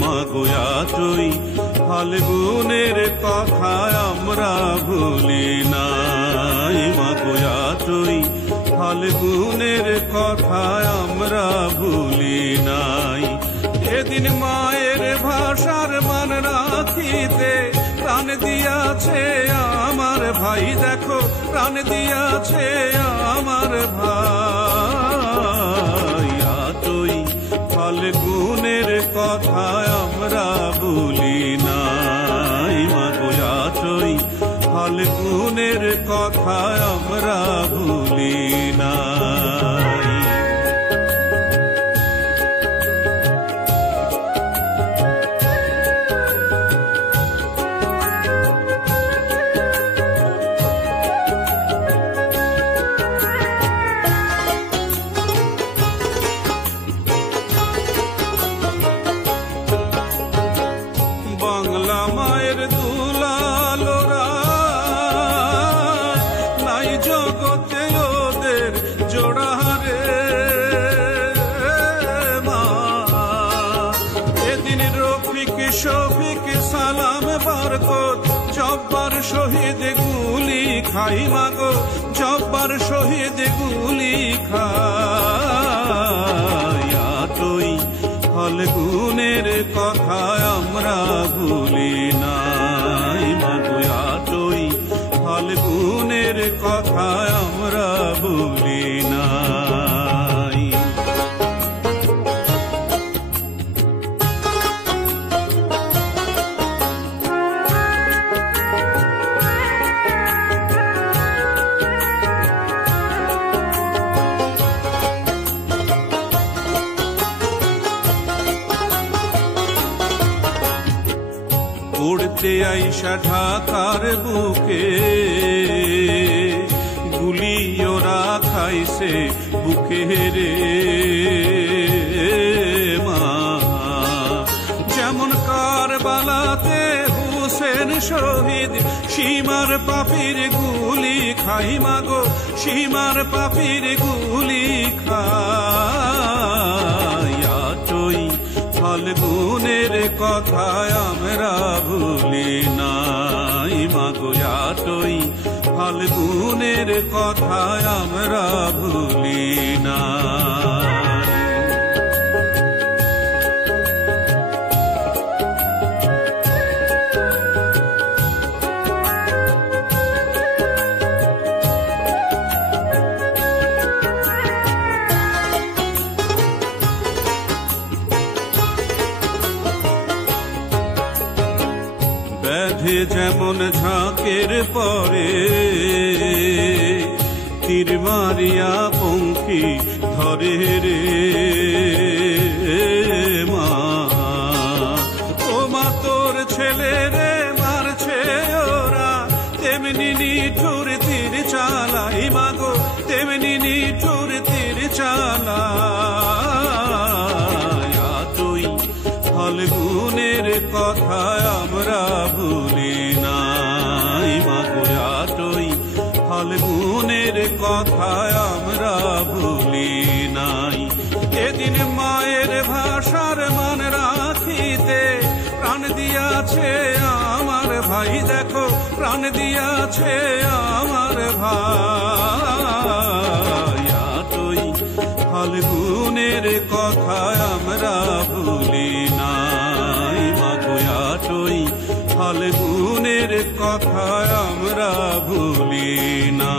মাগোয়াটই ফাল্গুনের কথা আমরা ভুলি নাই, মাগোয়াটই ফাল্গুনের কথা আমরা ভুলি নাই। এদিন মায়ের ভাষার মান রাখিতে প্রাণ দিয়াছে আমার ভাই, দেখো প্রাণ দিয়াছে আমার ভাই। আটই ফাল্গুনের কথা আমরা ভুলি নাই, মাগো আটই ফাল্গুনের কথা আমরা ভুলি নাই। বাংলা মায়ের দুলালোরা নাই জগতে ওদের জোড়ারে মা। এদিন রফিক শফিক সালাম বরকত জব্বার শহীদ গুলি খাই, মাগো জব্বার শহীদ গুলি খাই। আটই ফাল্গুনের কথা আমরা ভুলি নাই, মাগো আটই ফাল্গুনের কথা আমরা ভুলি নাই। উড়তে আইসা ঢাকার বুকে গুলি ওরা খাইছে বুকে রে মা। যেমন কারবালাতে হুসেন শহীদ সীমার পাপির গুলি খাই, মাগো সীমার পাপির গুলি খাই। আটই ফাল্গুনের কথা আমরা ভুলি নাই, মাগো আটই ফাল্গুনের কথা আমরা ভুলি নাই। ব্যাধে যেমন ঝাঁকের পরে তীর মারিয়া পঙ্খী ধরে রে মা। ও মা তোর ছেলে রে মারছে ওরা, তেমনি নিঠুর তীর চালাই, মাগো তেমনি নিঠুর তীর চালাই। আটই ফাল্গুনের কথা আমরা ভুলি নাই, মাগো আটই ফাল্গুনের কথা আমরা ভুলি নাই। এদিন মায়ের ভাষার মান রাখিতে প্রাণ দিয়াছে আমার ভাই, দেখো প্রাণ দিয়াছে আমার ভাই। আটই ফাল্গুনের কথা আমরা ভুলি নাই, মাগো আটই ফাল্গুনের কথা আমরা ভুলি না।